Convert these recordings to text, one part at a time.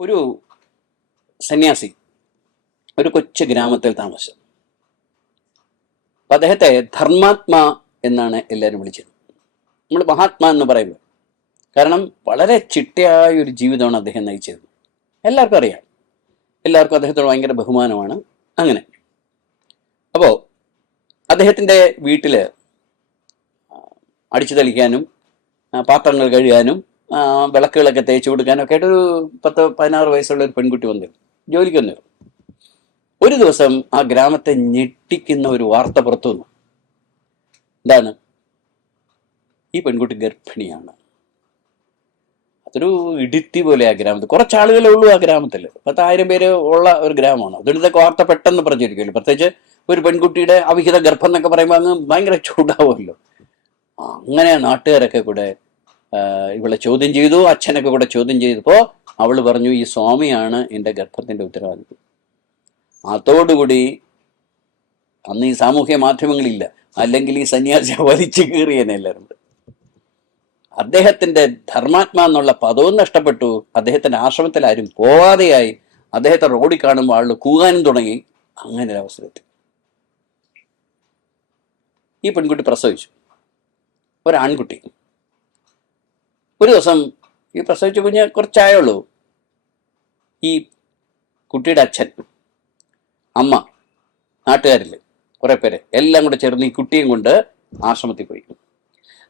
ഒരു സന്യാസി ഒരു കൊച്ചു ഗ്രാമത്തിൽ താമസം. അപ്പൊ അദ്ദേഹത്തെ ധർമാത്മാ എന്നാണ് എല്ലാവരും വിളിച്ചത്. നമ്മൾ മഹാത്മാ എന്ന് പറയുമ്പോൾ കാരണം വളരെ ചിട്ടയായ ഒരു ജീവിതമാണ് അദ്ദേഹം നയിച്ചത്. എല്ലാവർക്കും അറിയാം. എല്ലാവർക്കും അദ്ദേഹത്തോട് ഭയങ്കര ബഹുമാനമാണ്. അങ്ങനെ. അപ്പോൾ അദ്ദേഹത്തിന്റെ വീട്ടിൽ അടിച്ചു തെളിക്കാനും പാത്രങ്ങൾ കഴുകാനും വിളക്കുകളൊക്കെ തേച്ച് കൊടുക്കാനൊക്കെ ആയിട്ട് ആയിട്ടൊരു പത്ത് പതിനാറ് വയസ്സുള്ള ഒരു പെൺകുട്ടി വന്നിരുന്നു ജോലിക്ക് വന്നിരുന്നു ഒരു ദിവസം ആ ഗ്രാമത്തെ ഞെട്ടിക്കുന്ന ഒരു വാർത്ത പുറത്തു വന്നു. എന്താണ്? ഈ പെൺകുട്ടി ഗർഭിണിയാണ്. അതൊരു ഇടുത്തി പോലെ ആ ഗ്രാമത്തിൽ. കുറച്ച് ഉള്ളൂ ആ ഗ്രാമത്തിൽ. പത്തായിരം പേര് ഉള്ള ഒരു ഗ്രാമമാണ്. അതുകൊണ്ട് ഇതൊക്കെ വാർത്ത പെട്ടെന്ന് പ്രചരിക്കുമല്ലോ. പ്രത്യേകിച്ച് ഒരു പെൺകുട്ടിയുടെ അവിഹിത ഗർഭം എന്നൊക്കെ പറയുമ്പോൾ അങ്ങ് ഭയങ്കര ചൂടാവുമല്ലോ. അങ്ങനെ നാട്ടുകാരൊക്കെ കൂടെ ഇവളെ ചോദ്യം ചെയ്തു അച്ഛനൊക്കെ കൂടെ ചോദ്യം ചെയ്തപ്പോൾ അവൾ പറഞ്ഞു ഈ സ്വാമിയാണ് എന്റെ ഗർഭത്തിന്റെ ഉത്തരവാദിത്വം. അതോടുകൂടി അന്ന് ഈ സാമൂഹ്യ മാധ്യമങ്ങളില്ല. അല്ലെങ്കിൽ ഈ സന്യാസി വലിച്ചു കീറിയനെ എല്ലാവരും. അദ്ദേഹത്തിന്റെ ധർമാത്മാ എന്നുള്ള പദവും നഷ്ടപ്പെട്ടു. അദ്ദേഹത്തിന്റെ ആശ്രമത്തിൽ ആരും പോവാതെയായി. അദ്ദേഹത്തെ റോഡിൽ കാണുമ്പോൾ ആളുകൾ കൂകാനും തുടങ്ങി. അങ്ങനെ ഒരു അവസരത്തിൽ. ഈ പെൺകുട്ടി പ്രസവിച്ചു. ഒരാൺകുട്ടി ഒരു ദിവസം ഈ പ്രസവിച്ച കുഞ്ഞ് കുറച്ചായുള്ളൂ. ഈ കുട്ടിയുടെ അച്ഛൻ അമ്മ നാട്ടുകാരിൽ കുറെ പേര് എല്ലാം കൂടെ ചേർന്ന് ഈ കുട്ടിയും കൊണ്ട് ആശ്രമത്തിൽ പോയി.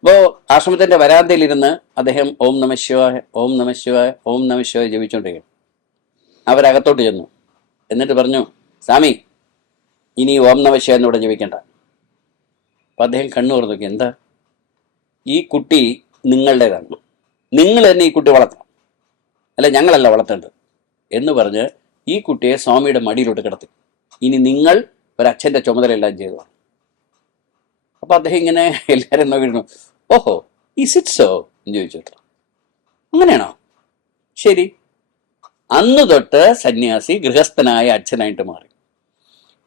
അപ്പോൾ ആശ്രമത്തിന്റെ വരാന്തയിലിരുന്ന് അദ്ദേഹം ഓം നമ ശിവായ ഓം നമ ശിവായ ഓം നമ ശിവായ ജപിച്ചുകൊണ്ടിരിക്കും അവരകത്തോട്ട് ചെന്നു. എന്നിട്ട് പറഞ്ഞു സ്വാമി ഇനി ഓം നമ ശിവ എന്നിവിടെ ജപിക്കണ്ട. അപ്പം അദ്ദേഹം കണ്ണു തുറന്നു നോക്കി എന്താ? ഈ കുട്ടി നിങ്ങളുടേതാണ്. നിങ്ങൾ തന്നെ ഈ കുട്ടി വളർത്തണം. അല്ല ഞങ്ങളല്ല വളർത്തേണ്ടത്. എന്ന് പറഞ്ഞ് ഈ കുട്ടിയെ സ്വാമിയുടെ മടിയിലോട്ട് കിടത്തി. ഇനി നിങ്ങൾ ഒരച്ഛന്റെ ചുമതലയെല്ലാം ചെയ്തു അപ്പോൾ അദ്ദേഹം ഇങ്ങനെ എല്ലാവരും നോക്കിയിരുന്നു ഓഹോ ഇസ് ഇറ്റ് സോ എന്ന് ചോദിച്ചു അങ്ങനെയാണോ? ശരി. അന്ന് തൊട്ട് സന്യാസി ഗൃഹസ്ഥനായ അച്ഛനായിട്ട് മാറി.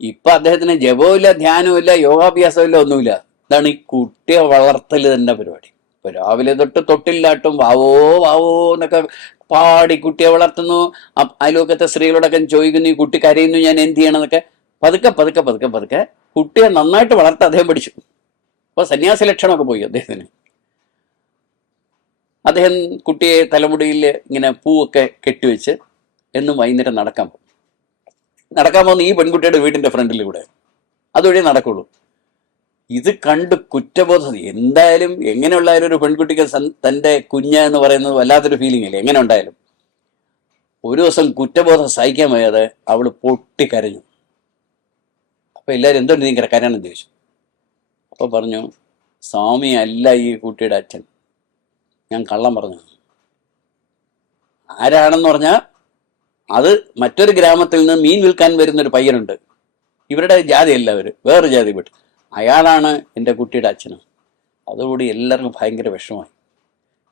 ഇപ്പൊ അദ്ദേഹത്തിന് ജപവും ഇല്ല ധ്യാനവും ഇല്ല യോഗാഭ്യാസവും ഇല്ല ഒന്നുമില്ല. ഇതാണ് ഈ കുട്ടിയെ വളർത്തൽ തന്നെ പരിപാടി. ഇപ്പൊ രാവിലെ തൊട്ട് തൊട്ടില്ലാട്ടും വാവോ വാവോ എന്നൊക്കെ പാടി കുട്ടിയെ വളർത്തുന്നു. അയൽവക്കത്തെ സ്ത്രീകളോടൊക്കെ ചോദിക്കുന്നു ഈ കുട്ടി കരയുന്നു ഞാൻ എന്ത് ചെയ്യണം എന്നൊക്കെ പതുക്കെ പതുക്കെ പതുക്കെ പതുക്കെ കുട്ടിയെ നന്നായിട്ട് വളർത്താൻ അദ്ദേഹം പഠിച്ചു. അപ്പോൾ സന്യാസി ലക്ഷണമൊക്കെ പോയി അദ്ദേഹത്തിന്. അദ്ദേഹം കുട്ടിയെ തലമുടിയിൽ ഇങ്ങനെ പൂവൊക്കെ കെട്ടിവെച്ച് എന്നും വൈകുന്നേരം നടക്കാൻ പോകും നടക്കാൻ പോകുന്ന ഈ പെൺകുട്ടിയുടെ വീടിന്റെ ഫ്രണ്ടിലൂടെ. അതുവഴി നടക്കുള്ളൂ. ഇത് കണ്ട് കുറ്റബോധം. എന്തായാലും എങ്ങനെയുള്ള ഒരു പെൺകുട്ടിക്ക് തന്റെ കുഞ്ഞ എന്ന് പറയുന്നത് വല്ലാത്തൊരു ഫീലിംഗ് അല്ലേ? എങ്ങനെ ഉണ്ടായാലും. ഒരു ദിവസം കുറ്റബോധം സഹിക്കാൻ വയ്യാതെ അവൾ പൊട്ടിക്കരഞ്ഞു. അപ്പൊ എല്ലാവരും എന്തുകൊണ്ട് നീ കരയാണെന്ന് ചോദിച്ചു അപ്പൊ പറഞ്ഞു സ്വാമി അല്ല ഈ കുട്ടിയുടെ അച്ഛൻ. ഞാൻ കള്ളം പറഞ്ഞു. ആരാണെന്ന് പറഞ്ഞാൽ അത് മറ്റൊരു ഗ്രാമത്തിൽ നിന്ന് മീൻ വിൽക്കാൻ വരുന്നൊരു പയ്യനുണ്ട്. ഇവരുടെ ജാതിയല്ല അവർ വേറൊരു ജാതി വിട്ട് അയാളാണ് എന്റെ കുട്ടിയുടെ അച്ഛനും. അതോടുകൂടി എല്ലാവർക്കും ഭയങ്കര വിഷമമായി.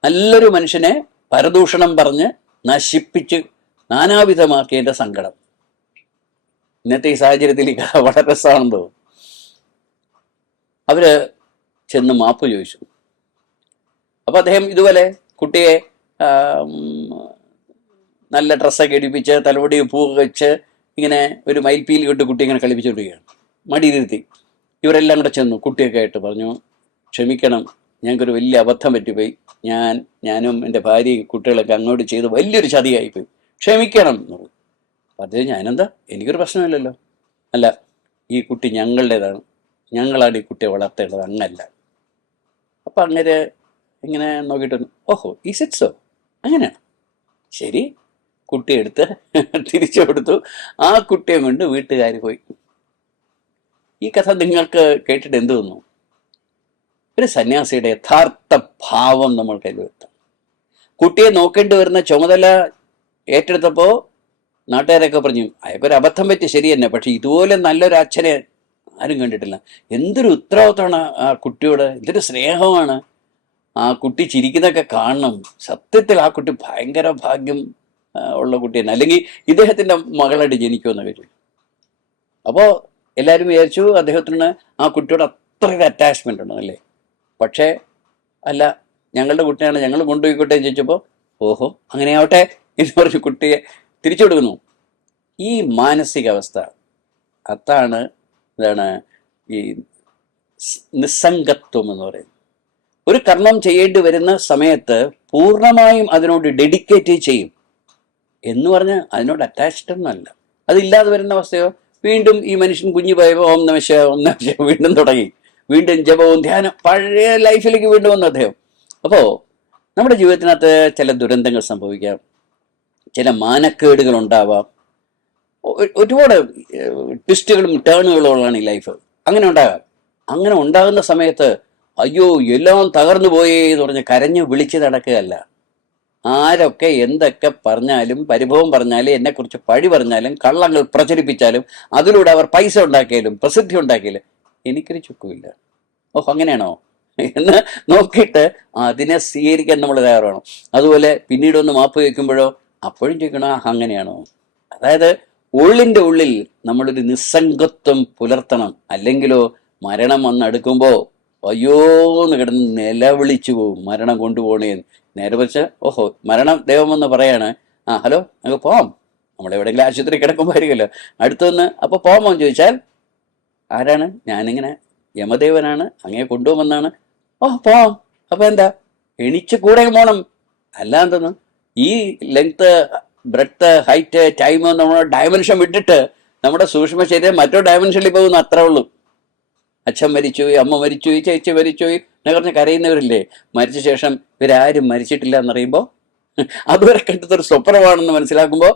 നല്ലൊരു മനുഷ്യനെ പരദൂഷണം പറഞ്ഞ് നശിപ്പിച്ച് നാനാവിധമാക്കിയതിന്റെ സങ്കടം. ഇന്നത്തെ ഈ സാഹചര്യത്തിൽ ഈ കഥ വളരെ രസമാണെന്ന് തോന്നുന്നു അവർ ചെന്ന് മാപ്പ് ചോദിച്ചു. അപ്പൊ അദ്ദേഹം ഇതുപോലെ കുട്ടിയെ നല്ല ഡ്രസ്സൊക്കെ ഇടിപ്പിച്ച് തലമുടി പൂവൊക്കെ വെച്ച് ഇങ്ങനെ ഒരു മയിൽപ്പീൽ കൊണ്ട് കുട്ടി ഇങ്ങനെ കളിപ്പിച്ചുകൊണ്ടിരിക്കുകയാണ്. മടിയിരുത്തി ഇവരെല്ലാം കൂടെ ചെന്നു. കുട്ടിയൊക്കെ ആയിട്ട് പറഞ്ഞു ക്ഷമിക്കണം ഞങ്ങൾക്കൊരു വലിയ അബദ്ധം പറ്റിപ്പോയി. ഞാൻ ഞാനും എന്റെ ഭാര്യയും കുട്ടികളൊക്കെ അങ്ങോട്ട് ചെയ്ത് വലിയൊരു ചതിയായിപ്പോയി. ക്ഷമിക്കണം എന്ന് പറഞ്ഞു. അത് ഞാനെന്താ എനിക്കൊരു പ്രശ്നമില്ലല്ലോ. അല്ല ഈ കുട്ടി ഞങ്ങളുടേതാണ്. ഞങ്ങളാണ് ഈ കുട്ടിയെ വളർത്തേണ്ടത്. അങ്ങല്ല അപ്പം അങ്ങനെ ഇങ്ങനെ നോക്കിയിട്ട് ഓഹോ ഈ സെറ്റ്സോ അങ്ങനെയാണ്. ശരി കുട്ടിയെടുത്ത് തിരിച്ചു കൊടുത്തു. ആ കുട്ടിയെ കൊണ്ട് വീട്ടുകാർ പോയി. ഈ കഥ നിങ്ങൾക്ക് കേട്ടിട്ട് എന്ത് തോന്നുന്നു? ഒരു സന്യാസിയുടെ യഥാർത്ഥ ഭാവം നമ്മൾ കൈവരുത്താം കുട്ടിയെ നോക്കേണ്ടി വരുന്ന ചുമതല ഏറ്റെടുത്തപ്പോൾ നാട്ടുകാരൊക്കെ പറഞ്ഞു അയാൾക്കൊരു അബദ്ധം പറ്റി ശരി തന്നെ പക്ഷെ ഇതുപോലെ നല്ലൊരു അച്ഛനെ ആരും കണ്ടിട്ടില്ല. എന്തൊരു ഉത്തരവാദിത്തമാണ് ആ കുട്ടിയോട് എന്തൊരു സ്നേഹമാണ് ആ കുട്ടി ചിരിക്കുന്നതൊക്കെ കാണണം. സത്യത്തിൽ ആ കുട്ടി ഭയങ്കര ഭാഗ്യം ഉള്ള കുട്ടിയാണ്. അല്ലെങ്കിൽ ഇദ്ദേഹത്തിന്റെ മകളായിട്ട് ജനിക്കുമെന്ന് ചോദിച്ചു അപ്പോൾ എല്ലാവരും വിചാരിച്ചു അദ്ദേഹത്തിന് ആ കുട്ടിയോട് അത്രയൊരു അറ്റാച്ച്മെന്റ് ഉണ്ടെന്നല്ലേ പക്ഷേ അല്ല ഞങ്ങളുടെ കുട്ടിയാണ് ഞങ്ങൾ കൊണ്ടുപോയിക്കോട്ടെ എന്ന് ചോദിച്ചപ്പോൾ ഓഹോ അങ്ങനെ ആവട്ടെ എന്ന് പറഞ്ഞ് കുട്ടിയെ തിരിച്ചു കൊടുക്കുന്നു. ഈ മാനസികാവസ്ഥ അതാണ് എന്താണ് ഈ നിസ്സംഗത്വം എന്ന് പറയുന്നത്. ഒരു കർമ്മം ചെയ്യേണ്ടി വരുന്ന സമയത്ത് പൂർണമായും അതിനോട് ഡെഡിക്കേറ്റ് ചെയ്യും എന്ന് പറഞ്ഞ് അതിനോട് അറ്റാച്ച്ഡ് ഒന്നല്ല അതില്ലാതെ വരുന്ന അവസ്ഥയോ? വീണ്ടും ഈ മനുഷ്യൻ കുഞ്ഞു പോയപ്പോൾ ഓം നമശ ഓം നമശ വീണ്ടും തുടങ്ങി. വീണ്ടും ജപവും ധ്യാനം പഴയ ലൈഫിലേക്ക് വീണ്ടും വന്നു അദ്ദേഹം. അപ്പോൾ നമ്മുടെ ജീവിതത്തിനകത്ത് ചില ദുരന്തങ്ങൾ സംഭവിക്കാം. ചില മാനക്കേടുകൾ ഉണ്ടാവാം. ഒരുപാട് ട്വിസ്റ്റുകളും ടേണുകളുമാണ് ഈ ലൈഫ്. അങ്ങനെ ഉണ്ടാകാം. അങ്ങനെ ഉണ്ടാകുന്ന സമയത്ത് അയ്യോ എല്ലാം തകർന്നു പോയേ എന്ന് പറഞ്ഞ് കരഞ്ഞ് വിളിച്ച് നടക്കുകയല്ല. ആരൊക്കെ എന്തൊക്കെ പറഞ്ഞാലും പരിഭവം പറഞ്ഞാലും എന്നെക്കുറിച്ച് പഴി പറഞ്ഞാലും കള്ളങ്ങൾ പ്രചരിപ്പിച്ചാലും അതിലൂടെ അവർ പൈസ ഉണ്ടാക്കിയാലും പ്രസിദ്ധി ഉണ്ടാക്കിയാലും എനിക്കൊരു ചുക്കുമില്ല. ഓഹ് അങ്ങനെയാണോ? എന്ന് നോക്കിയിട്ട് അതിനെ സ്വീകരിക്കാൻ നമ്മൾ തയ്യാറാണ്. അതുപോലെ പിന്നീട് ഒന്ന് മാപ്പ് വയ്ക്കുമ്പോഴോ അപ്പോഴും ചോദിക്കണോ "ആ, അങ്ങനെയാണോ? അതായത് ഉള്ളിന്റെ ഉള്ളിൽ നമ്മളൊരു നിസ്സംഗത്വം പുലർത്തണം. അല്ലെങ്കിലോ മരണം വന്നടുക്കുമ്പോൾ അയ്യോ എന്ന് കിടന്ന് നിലവിളിച്ചു പോകും. മരണം കൊണ്ടുപോകണേന്ന് നേരെ വെച്ച് ഓഹോ മരണം ദൈവം എന്ന് പറയാണ്. ആ ഹലോ നമുക്ക് പോവാം. നമ്മൾ എവിടെയെങ്കിലും ആശുപത്രി കിടക്കുമ്പോൾ ആയിരിക്കുമല്ലോ അടുത്ത് വന്ന് അപ്പോൾ പോകാമോ എന്ന് ചോദിച്ചാൽ ആരാണ്? ഞാനിങ്ങനെ യമദേവനാണ് അങ്ങേ കൊണ്ടുപോകുമെന്നാണ് ഓ പോവാം. അപ്പോൾ എന്താ? എണിച്ച് കൂടെ പോകണം അല്ലാന്തെന്ന് ഈ ലെങ്ത് ബ്രെത്ത് ഹൈറ്റ് ടൈം നമ്മുടെ ഡയമെൻഷൻ വിട്ടിട്ട് നമ്മുടെ സൂക്ഷ്മ ശരീരം മറ്റൊരു ഡയമെൻഷനിൽ പോകുന്നു അത്രേ ഉള്ളൂ. അച്ഛൻ മരിച്ചുപോയി അമ്മ മരിച്ചുപോയി ചേച്ചി മരിച്ചുപോയി എന്നൊക്കെ പറഞ്ഞ് കരയുന്നവരില്ലേ? മരിച്ച ശേഷം ഇവരാരും മരിച്ചിട്ടില്ല എന്നറിയുമ്പോൾ അതുവരെ കണ്ടതൊരു സ്വപ്നമാണെന്ന് മനസ്സിലാക്കുമ്പോൾ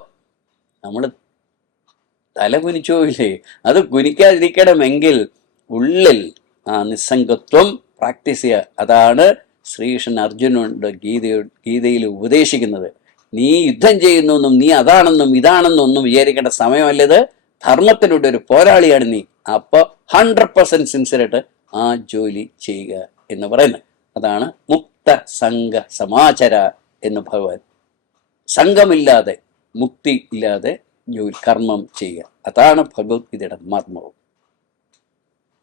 നമ്മൾ തല കുനിച്ചു പോയില്ലേ അത് കുനിക്കാതിരിക്കണമെങ്കിൽ ഉള്ളിൽ ആ നിസ്സംഗത്വം പ്രാക്ടീസ് ചെയ്യുക. അതാണ് ശ്രീകൃഷ്ണൻ അർജുനോട് ഗീതയോ ഗീതയിൽ ഉപദേശിക്കുന്നത്. നീ യുദ്ധം ചെയ്യുന്നെന്നും നീ അതാണെന്നും ഇതാണെന്നും ഒന്നും വിചാരിക്കേണ്ട സമയമല്ലത്. ധർമ്മത്തിലൂടെ ഒരു പോരാളിയാണ് നീ. അപ്പോൾ ഹൺഡ്രഡ് പെർസെന്റ് സിൻസിയറായിട്ട് ആ ജോലി ചെയ്യുക എന്ന് പറയുന്നത്. അതാണ് മുക്ത സംഘ സമാചര എന്ന് ഭഗവാൻ. സംഘമില്ലാതെ മുക്തി ഇല്ലാതെ ജോലി കർമ്മം ചെയ്യുക. അതാണ് ഭഗവത്ഗീതയുടെ മർമ്മവും.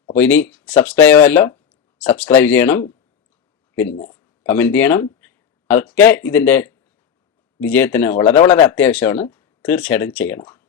അപ്പോൾ ഇനി സബ്സ്ക്രൈബ് ആയല്ലോ സബ്സ്ക്രൈബ് ചെയ്യണം പിന്നെ കമന്റ് ചെയ്യണം. അതൊക്കെ ഇതിന്റെ വിജയത്തിന് വളരെ വളരെ അത്യാവശ്യമാണ്. തീർച്ചയായിട്ടും ചെയ്യണം.